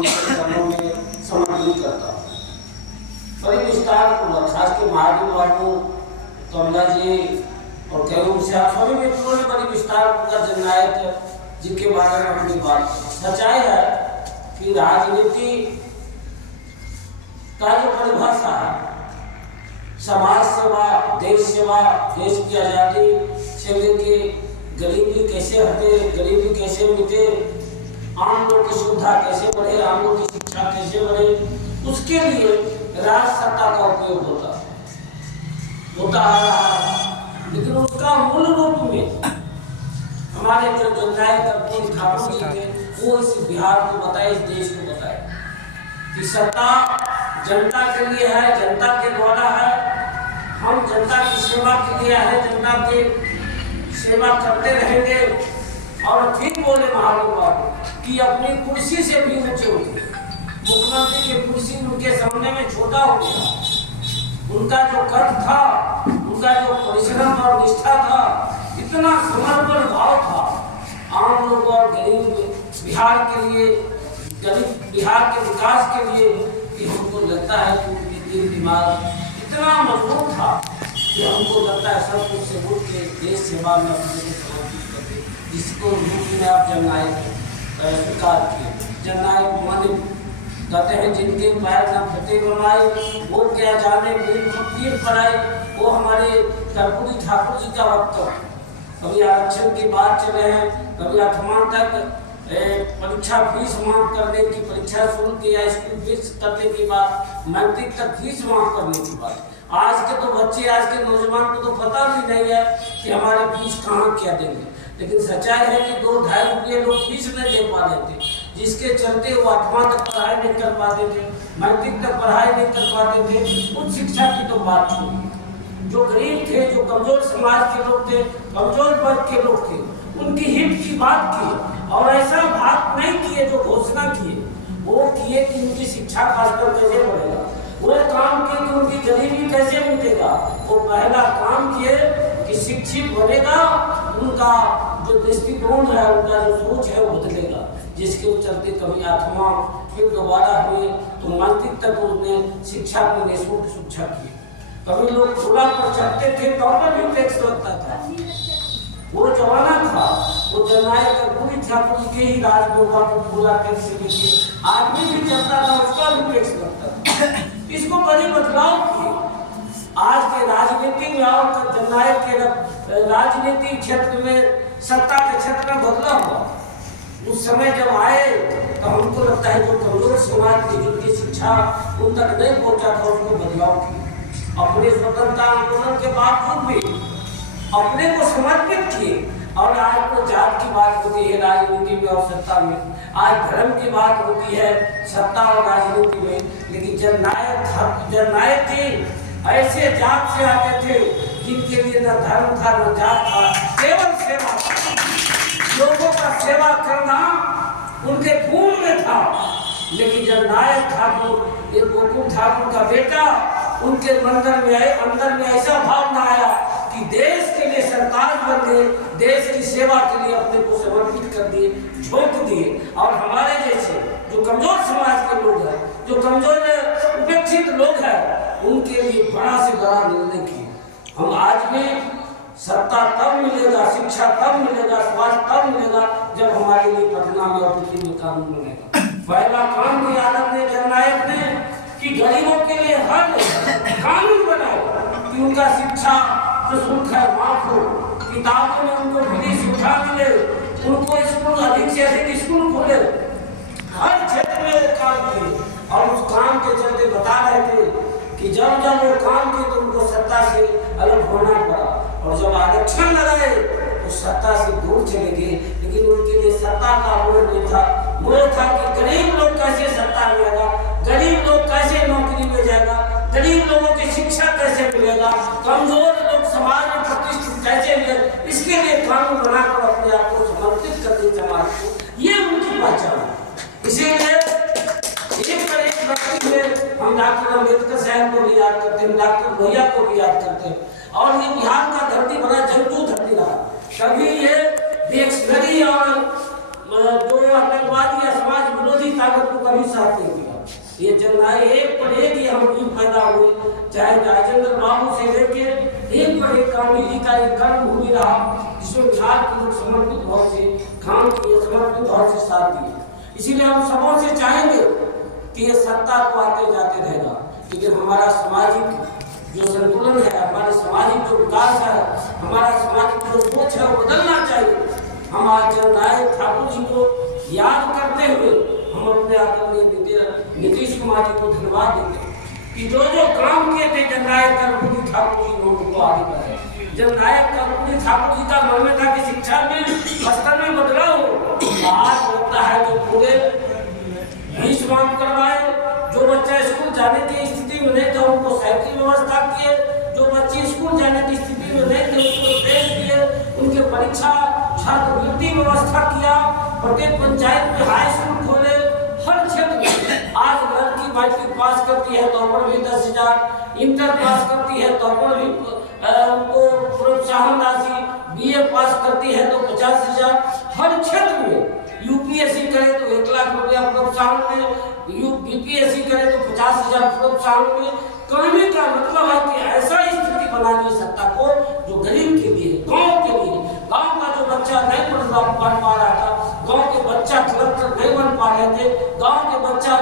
उनके चरणों में समर्पित करता हूँ। बड़ी विस्तार पूर्वक खास के महादेव बाबू, कमला जी और कैरूर से आप सभी मित्रों ने बड़ी विस्तार पूर्वक जननायक जी के बारे में अपनी बात की। सच्चाई है कि राजनीति का जो परिभाषा है, समाज सेवा, देश सेवा, देश की आज़ादी से लेके गरीबी कैसे हटे, गरीबी कैसे मिटे, आम लोग की सुविधा कैसे बढ़े, आम लोग की शिक्षा कैसे बढ़े, उसके लिए राज सत्ता का उपयोग होता आ रहा है। लेकिन उसका मूल रूप में हमारे जो जननायक कर्पूरी ठाकुर जी थे, वो इस बिहार को बताए, इस देश को बताए कि सत्ता जनता के लिए है, जनता के द्वारा है, हम जनता की सेवा के लिए है, जनता की सेवा करते रहेंगे। और ठीक बोले महादेव बाबू कि अपनी कुर्सी से भी ऊंचे उठे, मुख्यमंत्री की कुर्सी उनके सामने में छोटा हो गया। उनका जो कद था, उनका जो परिश्रम और निष्ठा था, इतना समर्पण भाव था आम लोगों और गरीब बिहार के लिए, गरीब बिहार के विकास के लिए, कि हमको लगता है कि उनकी दिल दिमाग इतना मजबूत था कि हमको लगता है सब कुछ से उठ के देश सेवा में अपने को समर्पित करते, जिसको रूप में आप जननायक स्वीकार किए। जननायक माने कहते हैं जिनके पैर न फटे बनाए, वो क्या जाने पीर पर आए, वो हमारे कर्पूरी ठाकुर जी का वक्तव्य। कभी आरक्षण की बात चले हैं, कभी 8वां तक परीक्षा फीस माफ करने की, परीक्षा शुरू किया, स्कूल फीस करने की बात, मैट्रिक तक फीस माफ करने की बात। आज के तो बच्चे, आज के नौजवान को तो पता भी नहीं है कि हमारे फीस कहाँ क्या देंगे। लेकिन सच्चाई है कि 2-2.5 रुपये लोग फीस नहीं दे पा रहे थे, जिसके चलते वो 8वां तक पढ़ाई नहीं कर पाते थे, मैट्रिक तक पढ़ाई नहीं कर पाते थे। उच्च शिक्षा की तो बात छोड़ी, जो गरीब थे, जो कमजोर समाज के लोग थे, कमजोर वर्ग के लोग थे, उनकी हित की बात की। और ऐसा बात नहीं किए जो घोषणा किए, वो किए कि उनकी शिक्षा का स्तर कैसे बढ़ेगा, वो काम किए कि उनकी गरीबी कैसे मिटेगा। वो पहला काम किए कि शिक्षित बनेगा, उनका जो दृष्टिकोण है, उनका जो सोच है वो बदलेगा। जिसके चलते कभी 8वां फिर दोबारा हुए तो मैट्रिक तक उसने शिक्षा को निःशुल्क शिक्षा की। कभी लोग चूल्हा पर चढ़ते थे तो पर भी टैक्स लगता था, वो जमाना था। वो जननायक कर्पूरी ठाकुर जी के ही राज में हुआ तो पूरा टैक्स लेके आदमी भी चलता था, उसका भी टैक्स लगता था। इसको बड़ी बदलाव किए। आज के राजनीति में आओ तो जननायक के राजनीति क्षेत्र में, सत्ता के क्षेत्र में बदला हुआ। उस समय जब आए तो हमको लगता है जो कमजोर समाज की, जिनकी शिक्षा उन तक नहीं पहुंचा था, उसको बदलाव किया। अपने स्वतंत्रता आंदोलन के बावजूद भी अपने को समर्पित किए। और आज तो जात की बात होती है राजनीति में और सत्ता में, आज धर्म की बात होती है सत्ता और राजनीति में। लेकिन जननायक जी ऐसे जात से आते थे जिनके लिए न धर्म था न जात था, केवल सेवा, लोगों का सेवा करना उनके खून में था। लेकिन जननायक ठाकुर, ये गोकुल ठाकुर का बेटा, उनके अंदर में ऐसा भाव न आया कि देश के लिए सरकार बन गए, देश की सेवा के लिए अपने को समर्पित कर दिए, झोंक दिए। और हमारे जैसे जो कमजोर समाज के लोग हैं, जो कमजोर उपेक्षित लोग हैं, उनके लिए बड़ा से बड़ा निर्णय किए। हम आज भी सत्ता तब मिलेगा, शिक्षा तब मिलेगा, स्वास्थ्य तब मिलेगा जब हमारे लिए पटना में और दिल्ली में कानून बनेगा। पहला काम किया आदरणीय जननायक ने कि गरीबों के लिए हर कानून बनाओ कि उनका शिक्षा शुल्क है माफ हो, किताबों में उनको फ्री सुविधा मिले, उनको स्कूल अधिक से अधिक स्कूल खोले, हर क्षेत्र में काम किए। और उस काम के चलते बता रहे थे कि जब वो काम किए तो उनको सत्ता से अलग होना पड़ा। और जब आरक्षण लगाए तो सत्ता से दूर चले गए। लेकिन उनके लिए सत्ता का मोह नहीं था, मोह था कि गरीब लोग कैसे सत्ता में आएगा, गरीब लोग कैसे नौकरी में जाएगा, गरीब लोगों की शिक्षा कैसे मिलेगा, कमजोर लोग समाज में प्रतिष्ठित कैसे मिले। इसके लिए कानून बनाकर अपने आप को समर्पित कर दी समाज को, ये उनकी पहचान है। इसीलिए एक व्यक्ति में हम डॉक्टर अम्बेडकर साहब को भी याद करते हैं, डॉक्टर भैया को भी याद करते हैं। और ये बिहार का धरती बड़ा जंगजू धरती रहा। कभी ये डिक्शनरी और जो आतंकवादी या समाज विरोधी ताकत को कभी साथ नहीं दिया। ये जननायक एक पर एक ही हम पैदा हुए, चाहे राजेंद्र बाबू से लेके एक पर एक गांधी जी का एक कर्म भूमि रहा, जिसमें बिहार के लोग समर्पित भाव से काम किए, समर्पित भाव से साथ दिए। इसीलिए हम सबों से चाहेंगे कि ये सत्ता को आते जाते रहेगा, लेकिन हमारा सामाजिक जो संतुलन है, हमारे सामाजिक जो विकास है, हमारा सामाजिक जो सोच है वो बदलना चाहिए। हम आज जननायक ठाकुर जी को याद करते हुए हम अपने आदरणीय नीतीश कुमार जी को धन्यवाद देते हैं कि जो काम किए थे जननायक कर्पूरी ठाकुर जी लोगों को आगे बढ़े। जननायक कर्पूरी ठाकुर जी का मन में था कि शिक्षा में स्तर में बदलाव हो। आज लगता है कि पूरे फीस माफ करवाए, जो बच्चा स्कूल जाने की स्थिति में नहीं था उनको साइकिल व्यवस्था किए, जो बच्चे स्कूल जाने की स्थिति में नहीं थे उनको ड्रेस दिए, उनके परीक्षा छात्रवृत्ति व्यवस्था किया, प्रत्येक पंचायत में हाई स्कूल खोले। हर क्षेत्र में आज लड़की मैट्रिक पास करती है तो पर भी 10,000, इंटर पास करती है तो पर भी उनको प्रोत्साहन राशि, बीए पास करती है तो 50,000। हर क्षेत्र में यूपीएससी करे तो 1 लाख रुपया प्रोत्साहन में, बीपीएससी करे तो 50,000 प्रोत्साहन में। कहने का मतलब है कि ऐसा स्थिति बना दी सत्ता को जो गरीब के लिए, गांव के लिए, गांव का जो बच्चा नहीं पढ़ पा रहा था, गांव के बच्चा कलेक्टर नहीं बन पा रहे थे, गांव के बच्चा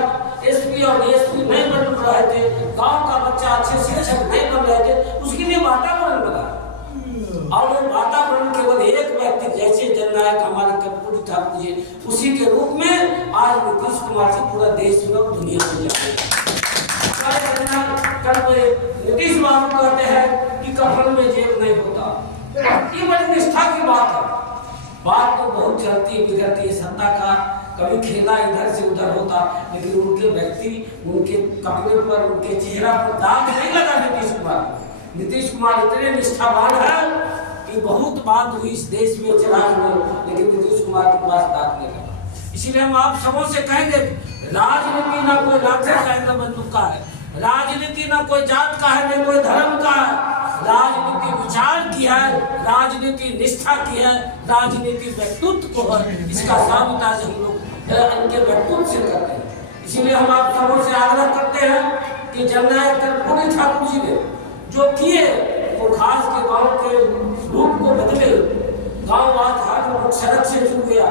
एसपी और डीएसपी नहीं बन रहे थे, गांव का बच्चा अच्छे शिक्षक नहीं बन रहे थे, उसके लिए वातावरण बना। और वो वातावरण केवल एक व्यक्ति जैसे जननायक हमारे कर्पूरी ठाकुर जी, उसी के रूप में आज नीतीश कुमार जी पूरा देश में दुनिया में जाते नीतीश बाबू कहते हैं कि कफन में जेब नहीं होता। ये बड़ी निष्ठा की बात है। बात तो बहुत चलती बिगड़ती है सत्ता का, कभी खेला इधर से उधर होता, लेकिन उनके व्यक्ति, उनके कपड़े पर, उनके चेहरा पर दाग नहीं लगा। नीतीश कुमार इतने निष्ठावान है कि बहुत बात हुई इस देश में चराज में, लेकिन नीतीश कुमार के पास दाग नहीं लगा। इसीलिए हम आप सबों से कहेंगे, राजनीति ना कोई लाठे का है ना बंदूक का है, राजनीति ना कोई जात का है ना कोई धर्म का है, राजनीति विचार की है, राजनीति निष्ठा की है, राजनीति व्यक्तित्व को है। इसका साबित आज हम लोग इनके व्यक्तित्व से करते हैं। इसीलिए हम आप सबों से आग्रह करते हैं कि जननायक कर्पूरी ठाकुर जी ने जो किए वो खास के गांव के रूप को बदले। गांव आज हर सड़क से जुड़ गया,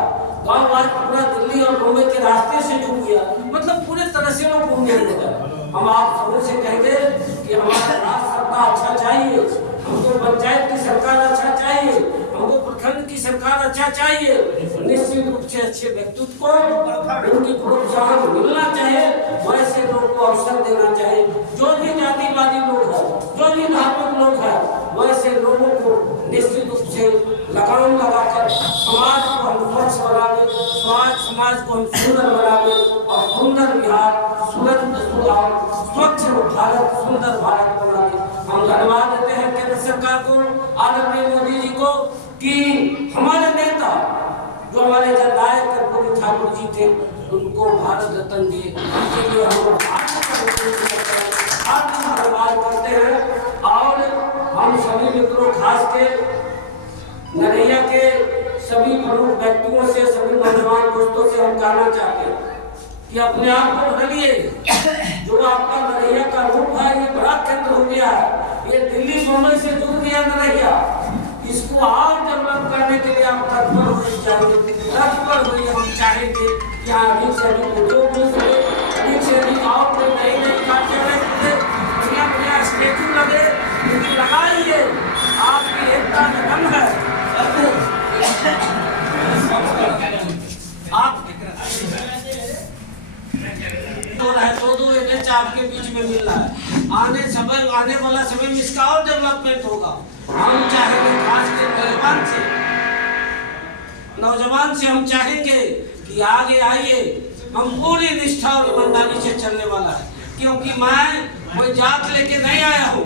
गांव आज पूरा दिल्ली और बॉम्बे के रास्ते से जुड़ गया, मतलब पूरे तरह से वो घूमने लगा। हम आप सबों से कहेंगे कि हमारा राज्य सरकार अच्छा चाहिए, हमको पंचायत की सरकार अच्छा चाहिए, हमको प्रखंड की सरकार अच्छा चाहिए। निश्चित रूप से अच्छे व्यक्तित्व को उनकी प्रोत्साहन मिलना चाहिए, वैसे लोगों को अवसर देना चाहिए। जो भी जातिवादी लोग हैं, जो भी धार्मिक लोग हैं, वैसे लोगों को निश्चित रूप से लगाम लगाकर समाज को हम स्वच्छ बनावे, समाज को हम सुंदर बनावे और सुंदर बिहार, स्वच्छ भारत, सुंदर भारत बनावे। हम धन्यवाद देते हैं केंद्र सरकार को, आदरणीय मोदी जी को, कि हमारे नेता जो हमारे जननायक कर्पूरी ठाकुर जी थे उनको भारत रत्न दिए। इसके लिए हम धन्यवाद करते हैं। और हम सभी मित्रों, खास के नरैया के सभी प्रमुख व्यक्तियों से, सभी नौजवान दोस्तों से हम कहना चाहते हैं कि अपने आप को बदलिए। जो आपका नरैया का रूप है ये बड़ा केंद्र हो गया है, ये दिल्ली बॉम्बे से जुड़ गया नरैया। इसको और डेवलप करने के लिए आप तत्पर होने चाहिए, तत्पर हुए। हम चाहेंगे कि अधिक से अधिक उद्योग से अधिक से अधिक और कोई नई नई कार्यालय खुले, बढ़िया स्टेचू लगे, लगाइए। आपकी एकता में दम है। आप दो एनएच आपके बीच में मिल रहा है, आने वाला समय में इसका और डेवलपमेंट होगा। हम चाहेंगे खास के नौजवान से हम चाहेंगे कि आगे आइए। हम पूरी निष्ठा और ईमानदारी से चलने वाला है, क्योंकि मैं कोई जात लेके नहीं आया हूँ,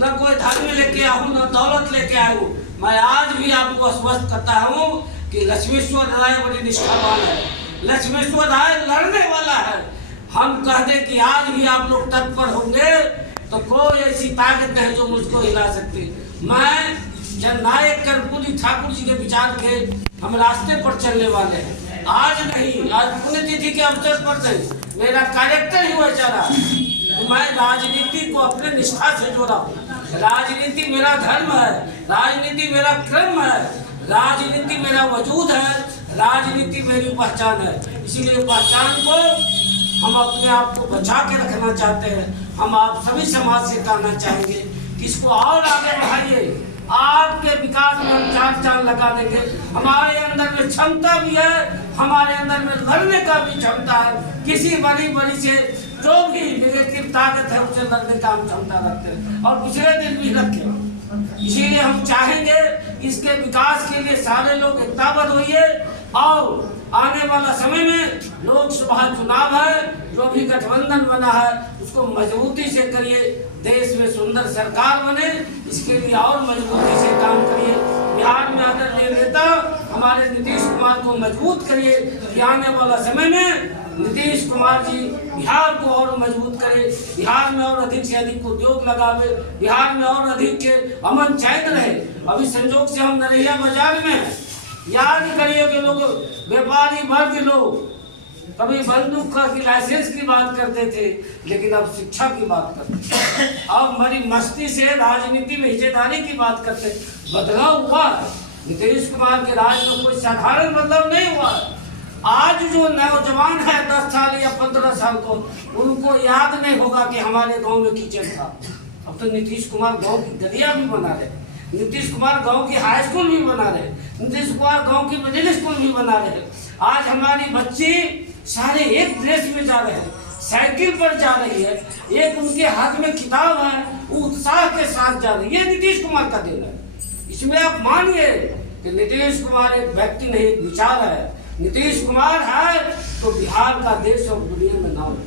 न कोई धर्म लेके आया हूँ, न दौलत लेके आया हूँ। मैं आज भी आपको आश्वस्त करता हूँ कि लक्ष्मेश्वर राय बड़ी निष्ठावान है, लक्ष्मेश्वर राय लड़ने वाला है। हम कह दें कि आज भी आप लोग तत्पर होंगे तो कोई ऐसी ताकत नहीं जो मुझको हिला सकती। मैं जननायक कर्पूरी ठाकुर जी के विचार के हम रास्ते पर चलने वाले हैं। आज नहीं, आज पुण्यतिथि के अवसर पर नहीं, मेरा कैरेक्टर ही वैसा रहा। तो मैं राजनीति को अपने निष्ठा से जोड़ा हूँ। राजनीति मेरा धर्म है, राजनीति मेरा क्रम है, राजनीति मेरा वजूद है, राजनीति मेरी पहचान है। इसीलिए पहचान को हम अपने आप को बचा के रखना चाहते हैं। हम आप सभी समाज से कहना चाहेंगे कि इसको और आगे बढ़ाइए। आपके विकास में हम चार चांद लगा देंगे। हमारे अंदर में क्षमता भी है, हमारे अंदर में लड़ने का भी क्षमता है। किसी बड़ी से जो भी नेगेटिव ताकत है उससे लड़ने का हम क्षमता रखते हैं और पिछले दिन भी रखें। इसीलिए हम चाहेंगे इसके विकास के लिए सारे लोग एकताबद्ध होइए और आने वाला समय में लोकसभा चुनाव है, जो भी गठबंधन बना है उसको मजबूती से करिए। देश में सुंदर सरकार बने, इसके लिए और मजबूती से काम करिए। बिहार में आदरणीय नेता हमारे नीतीश कुमार को मजबूत करिए कि आने वाला समय में नीतीश कुमार जी बिहार को और मजबूत करे, बिहार में और अधिक से अधिक उद्योग लगावे, बिहार में और अधिक के अमन चैन रहे। अभी संजोग से हम नरैया बाजार में हैं, याद करिए कि लोग व्यापारी वर्ग लोग कभी बंदूक की लाइसेंस की बात करते थे, लेकिन अब शिक्षा की बात करते हैं। अब हमारी मस्ती से राजनीति में हिस्सेदारी की बात करते। बदलाव हुआ है, नीतीश कुमार के राज में कोई साधारण बदलाव नहीं हुआ है। आज जो नौजवान है 10 साल या 15 साल को, उनको याद नहीं होगा कि हमारे गांव में किचन था। अब तो नीतीश कुमार गांव की गलियां भी बना रहे, नीतीश कुमार गांव की हाई स्कूल भी बना रहे, नीतीश कुमार गांव की मिडिल स्कूल भी बना रहे। आज हमारी बच्ची सारे एक ड्रेस में जा रहे हैं, साइकिल पर जा रही है, एक उनके हाथ में किताब है, उत्साह के साथ जा रही है। ये नीतीश कुमार का दिन है। इसमें आप मानिए कि नीतीश कुमार एक व्यक्ति नहीं, एक विचार है। नीतीश कुमार है तो बिहार का देश और दुनिया में नाम है।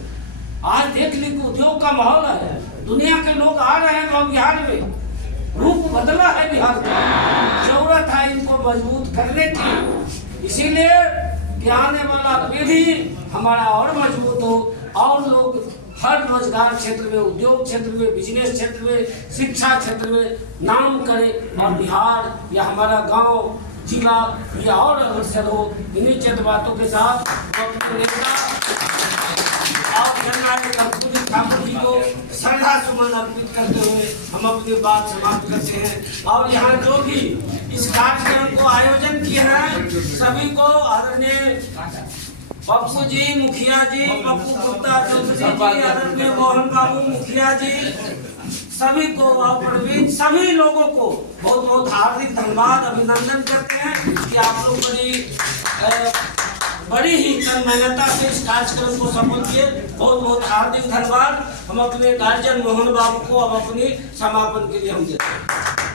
आज देख लीजिए उद्योग का माहौल है, दुनिया के लोग आ रहे हैं बिहार में, रूप बदला है बिहार का। जरूरत है इनको मजबूत करने की। इसीलिए कि आने वाला पीढ़ी हमारा और मजबूत हो और लोग हर रोजगार क्षेत्र में, उद्योग क्षेत्र में, बिजनेस क्षेत्र में, शिक्षा क्षेत्र में नाम करें और बिहार या हमारा गांव जिला या और अग्रसर हो। इन्हीं चंद बातों के साथ ठाकुर जी को श्रद्धा सुमन अर्पित करते हुए हम अपनी बात समाप्त करते हैं। और यहाँ जो भी इस कार्यक्रम को आयोजन किए हैं सभी को आदरणीय पप्पू जी मुखिया जी, पप्पू गुप्ता चौधरी जी, आदरणीय मोहन बाबू मुखिया जी, सभी को और प्रवीण सभी लोगों को बहुत बहुत हार्दिक धन्यवाद अभिनंदन करते हैं कि आप लोग बड़ी ही मेहनता से इस कार्यक्रम को सफल किए। बहुत बहुत हार्दिक धन्यवाद। हम अपने गार्जियन मोहन बाबू को अब अपनी समापन के लिए हम देते हैं।